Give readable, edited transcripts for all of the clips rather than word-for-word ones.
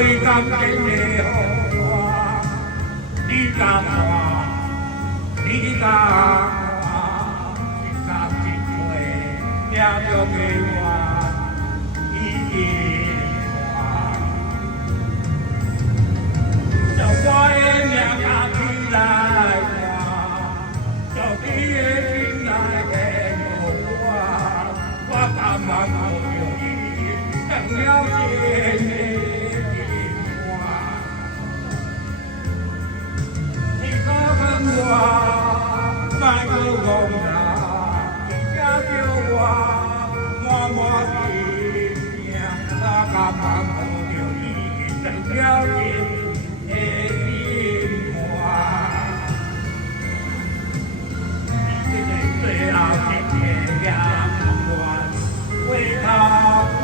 为甘甜的花，你甘我，你甘我，一甘一回，命中的我已经花。就我的命家己来活，就你的心来牵我，我甘愿无着伊，等了天。我卖个戆啦，家叫我满满心命，我甘愿无着伊成了真的心肝。你这个最后一个眼光，为他我。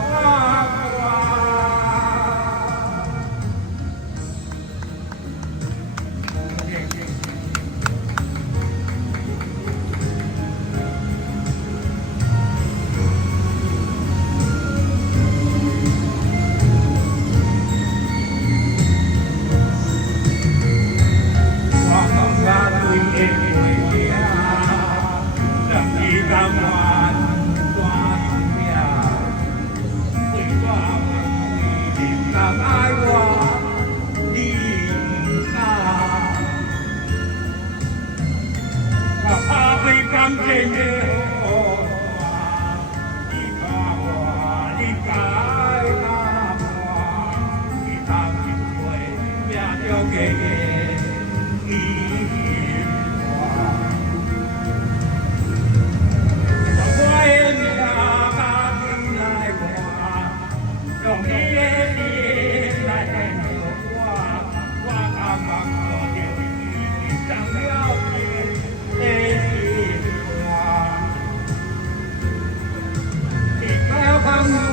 甘甜的花，你甲我，你甲我，一汤一杯，命中的甜花。我的命家己来活，用你的心来牵我，我甘愿无着伊长了天。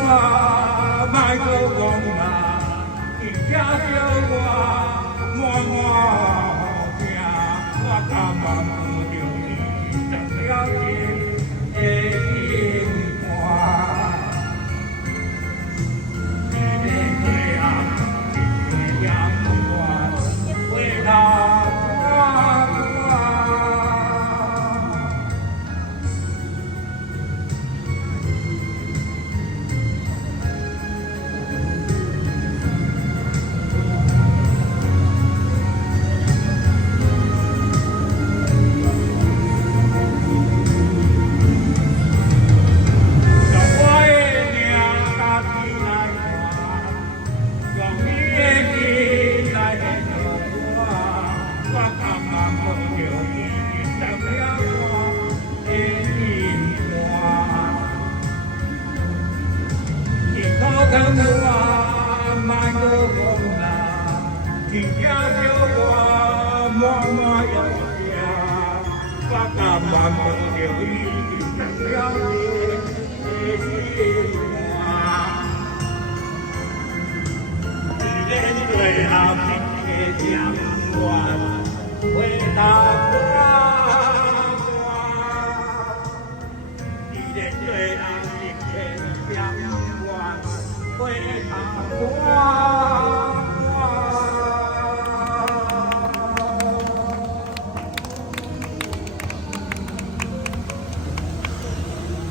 我卖个戆啦，伊只叫我满满命，我甘愿无着伊成了真的心肝。你的最后一个阳光，为他。等我卖个戆啦，伊只叫我满满有命，我甘愿无着伊成了真的心肝。伊连最后一个阳愿，为他我，伊连最后一个阳愿。为他我。